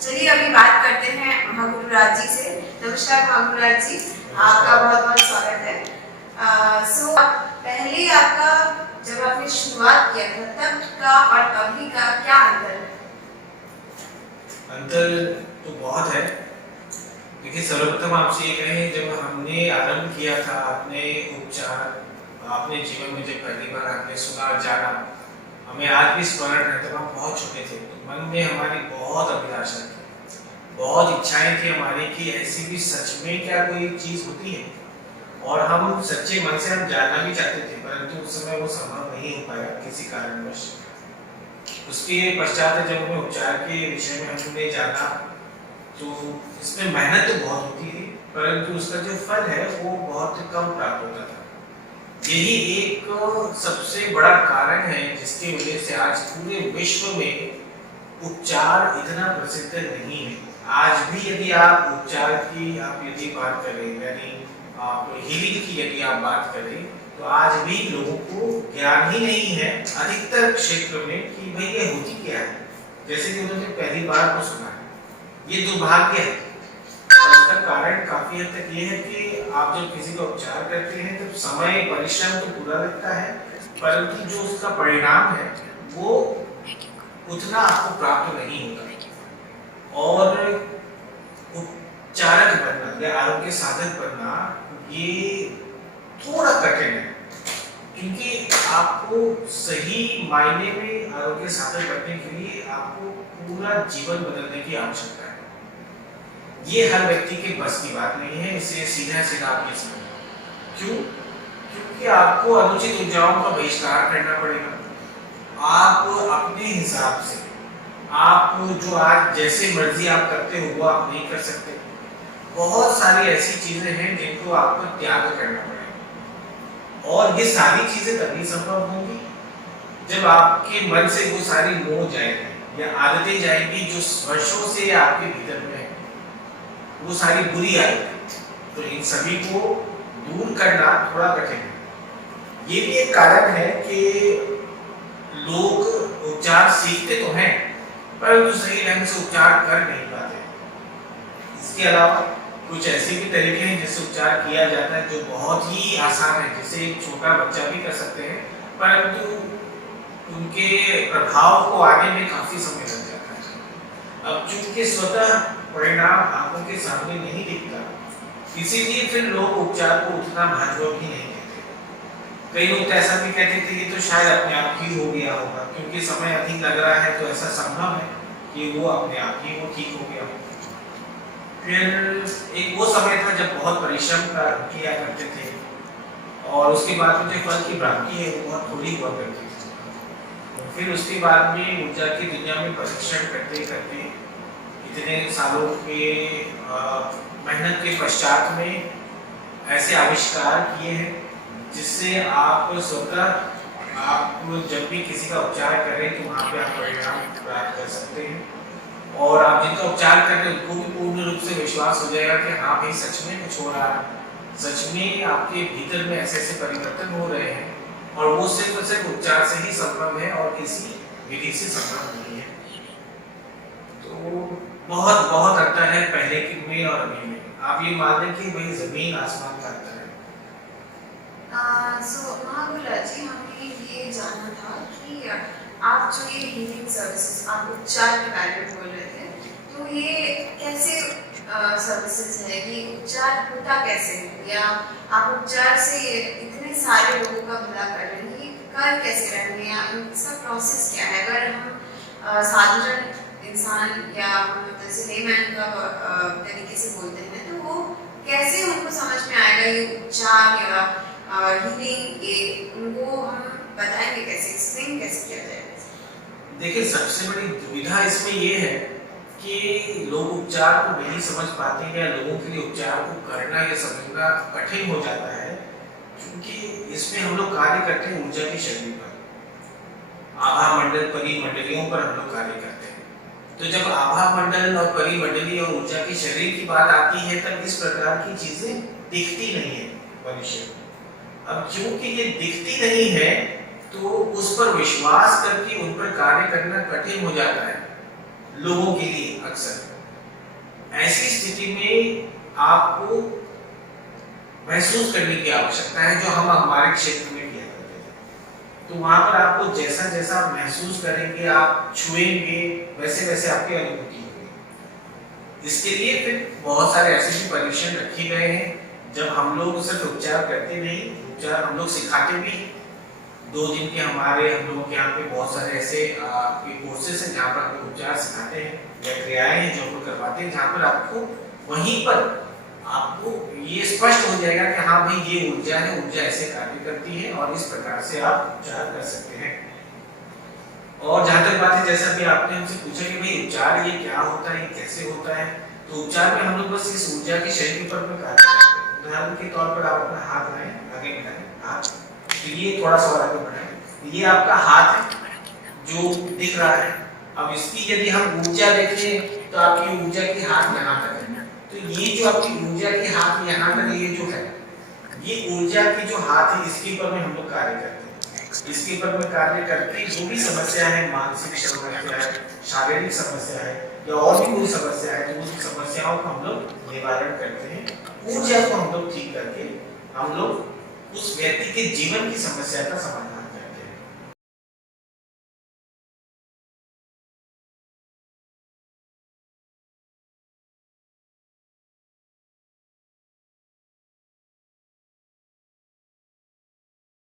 चलिए अभी बात करते हैं महागुरु राज जी से। नमस्कार महागुरु राज जी, आपका बहुत बहुत स्वागत है। पहले आपका जब आपने शुरुआत किया था तब का और अभी का क्या अंतर है? अंतर तो बहुत है। देखिए, सर्वप्रथम आपसे ये कहें, जब हमने आरंभ किया था अपने उपचार, अपने जीवन में जब पहली बार आपने सुना जाना, हमें आज भी स्मरण है। तब हम बहुत छोटे थे, मन में हमारी बहुत अभिलाषा थी, बहुत इच्छाएं थी हमारी कि ऐसी भी सच में क्या कोई चीज होती है, और हम सच्चे मन से हम जानना भी चाहते थे, परंतु उस समय वो संभव नहीं हो पाया किसी कारणवश। उसके पश्चात जब हमें उपचार के विषय में हमने जाना, तो इसमें मेहनत तो बहुत होती थी, परंतु उसका जो फल है वो बहुत कम प्राप्त होता था। यही एक सबसे बड़ा कारण है जिसकी वजह से आज पूरे विश्व में उपचार इतना प्रसिद्ध नहीं है। आज भी यदि आप उपचार की यदि बात करें, यानी आप हीलिंग की यदि आप बात करें, तो आज भी लोगों को ज्ञान ही नहीं है अधिकतर क्षेत्र में कि भाई ये होती क्या है। जैसे कि उन्होंने पहली बार को सुना है, ये दुर्भाग्य है। और इसका कारण काफी हद तक ये है कि आप जब किसी का उपचार करते हैं तो समय परिश्रम तो पूरा लगता है, परंतु जो उसका परिणाम है वो उतना आपको प्राप्त नहीं होता। और उपचारक बनना या आरोग्य साधक बनना ये थोड़ा कठिन है, क्योंकि आपको सही मायने में आरोग्य साधक बनने के लिए आपको पूरा जीवन बदलने की आवश्यकता है। ये हर व्यक्ति के बस की बात नहीं है, इसे सीधा सीधा आप ये समझो। क्यों? क्योंकि आपको अनुचित ऊर्जाओं का बहिष्कार करना पड़ेगा। आप अपने हिसाब से, आप जो आज जैसे मर्जी आप करते हो वो आप नहीं कर सकते। बहुत सारी ऐसी चीजें हैं जिनको आपको त्याग करना पड़ेगा, और ये सारी चीजें तभी संभव होंगी जब आपके मन से वो सारी मोह जाएगी या आदतें जाएंगी जो वर्षों से आपके भीतर में है, वो सारी बुरी आदतें। तो इन सभी को दूर करना थोड़ा कठिन है। ये भी एक कारण है कि लोग उपचार सीखते तो हैं, परंतु सही ढंग से उपचार कर नहीं पाते। इसके अलावा कुछ ऐसे भी तरीके हैं जिससे उपचार किया जाता है जो बहुत ही आसान है, जिसे एक छोटा बच्चा भी कर सकते हैं, परंतु उनके प्रभाव को आने में काफी समय लग जाता है। अब चूंकि स्वतः परिणाम आंखों के सामने नहीं दिखता, इसीलिए फिर लोग उपचार को उतना महत्व भी नहीं देते। कई लोग तो ऐसा भी कहते थे कि तो शायद अपने आप ही हो गया होगा, क्योंकि समय अधिक लग रहा है तो ऐसा संभव है कि वो अपने आप ही वो ठीक हो गया हो। फिर एक वो समय था जब बहुत परिश्रम किया करते थे, और उसके बाद में जो फल की प्राप्ति है वो बहुत थोड़ी हुआ करती थी। फिर उसके बाद में ऊर्जा की दुनिया में परीक्षण करते करते इतने सालों के मेहनत के पश्चात में ऐसे आविष्कार किए हैं जिससे आप स्वतः आप जब भी किसी का उपचार करें तो वहाँ पे आप परिणाम प्राप्त कर सकते हैं, और आप जिनका उपचार कर रहे हैं उनको भी पूर्ण रूप से विश्वास हो जाएगा कि हाँ भाई सच में कुछ हो रहा है, सच में आपके भीतर में ऐसे ऐसे परिवर्तन हो रहे हैं, और वो सिर्फ और सिर्फ उपचार से ही संभव है और किसी विधि से संभव नहीं है। तो बहुत बहुत अंतर है पहले के में और अभी में। आप ये मान लें कि वही जमीन आसमान का अंतर है। महागुरु राज जी, हमने ये जाना था कि आप जो ये हीलिंग सर्विसेज, आप उपचार के बारे में बोल रहे थे, तो ये कैसे सर्विसेज है, ये उपचार होता कैसे है, या आप उपचार से इतने सारे लोगों का भला कर रहे हैं, ये कर कैसे रहे हैं, या इनका प्रोसेस क्या है? अगर हम साधारण इंसान या हम जैसे लेमैन का तरीके से बोलते हैं तो वो कैसे उनको समझ में आएगा ये उपचार या हीलिंग, ये उनको हम बताएंगे कैसे, एक्सप्लेन कैसे किया जाए? देखिए, सबसे बड़ी दुविधा इसमें ये है कि लोग उपचार को नहीं समझ पाते हैं, या लोगों के लिए उपचार को करना या समझना कठिन हो जाता है, क्योंकि इसमें हम लोग कार्य करते हैं ऊर्जा के शरीर पर, आभा मंडल परिमंडलियों पर हम लोग कार्य करते हैं। तो जब आभा मंडल और परिमंडली और ऊर्जा के शरीर की बात आती है तब इस प्रकार की चीजें दिखती नहीं है मनुष्य को। अब क्योंकि ये दिखती नहीं है तो उस पर विश्वास करके उन पर कार्य करना कठिन हो जाता है लोगों के लिए अक्सर। ऐसी स्थिति में आपको महसूस करने की आवश्यकता है, जो हम हमारे क्षेत्र में किया करते थे। तो वहां पर आपको जैसा जैसा आप महसूस करेंगे, आप छुएंगे, वैसे वैसे आपकी अनुभूति होगी। इसके लिए फिर बहुत सारे ऐसे भी परीक्षण रखे गए हैं। जब हम लोग सिर्फ उपचार करते नहीं, उपचार हम लोग सिखाते भी। 2 दिन के हम लोगों के यहाँ पे बहुत सारे ऐसे आपके कोर्सेस हैं जहाँ पर हम लोग उपचार सिखाते हैं या क्रियाएं हैं जो हम लोग करवाते हैं, जहाँ पर आपको वहीं पर आपको ये स्पष्ट हो जाएगा कि हाँ भाई ये ऊर्जा है, ऊर्जा ऐसे कार्य करती है और इस प्रकार से आप उपचार कर सकते हैं। और जहाँ तक बात है, जैसा भी आपने हमसे पूछा कि भाई उपचार ये क्या होता है, कैसे होता है, तो उपचार में हम लोग बस इस ऊर्जा के शरीर के ऊपर में कार्य करते हैं। उदाहरण के तौर पर आप अपना हाथ लाएं, आगे बढ़ाएं, हाथ, तो ये थोड़ा सा और आगे बढ़ाएं, ये आपका हाथ है जो दिख रहा है। अब इसकी यदि हम ऊर्जा देखें तो आपकी ऊर्जा की हाथ यहाँ तक है। तो ये जो आपकी ऊर्जा की हाथ यहाँ तक, ये जो है, ये ऊर्जा की जो हाथ है, इसके ऊपर में हम लोग कार्य करते हैं। इसके ऊपर में कार्य करके जो भी समस्या है, मानसिक समस्या है, शारीरिक समस्या है या और भी कोई समस्या है, तो उन समस्याओं को हम लोग निवारण करते हैं। ऊर्जा को हम लोग ठीक करके हम लोग उस व्यक्ति के जीवन की समस्या का समाधान